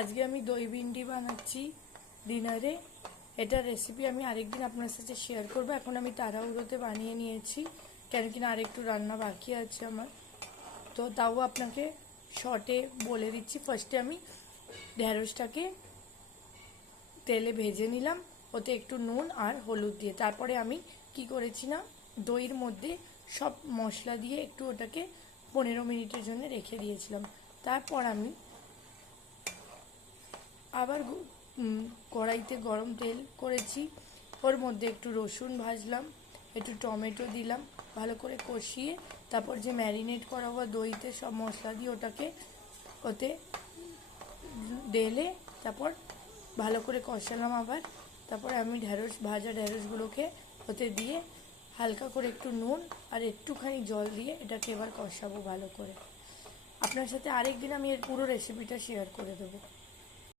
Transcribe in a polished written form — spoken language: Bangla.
আজকে আমি দই ভিন্ডি বানাচ্ছি ডিনারে। এটা রেসিপি আমি আরেকদিন আপনার সাথে শেয়ার করব। এখন আমি তাড়াহুড়োতে বানিয়ে নিয়েছি, কেন কিনা আরেকটু রান্না বাকি আছে আমার। তো তাও আপনাকে শর্টে বলে দিচ্ছি। ফার্স্টে আমি ঢ্যাঁড়সটাকে তেলে ভেজে নিলাম, ওতে একটু নুন আর হলুদ দিয়ে। তারপরে আমি কি করেছি না, দইয়ের মধ্যে সব মশলা দিয়ে একটু ওটাকে 15 মিনিটের জন্য রেখে দিয়েছিলাম। তারপর আমি আবার কড়াইতে গরম তেল করেছি, ওর মধ্যে একটু রসুন ভাজলাম, একটু টমেটো দিলাম, ভালো করে কষিয়ে তারপর যে ম্যারিনেট করা হওয়া দইতে সব মশলা দিয়ে ওটাকে ওতে ঢেলে তারপর ভালো করে কষালাম আবার। তারপরে আমি ভাজা ঢ্যাঁড়সগুলোকে ওতে দিয়ে হালকা করে একটু নুন আর একটুখানি জল দিয়ে এটাকে এবার কষাবো ভালো করে। আপনার সাথে আরেকদিন আমি এর পুরো রেসিপিটা শেয়ার করে দেবো।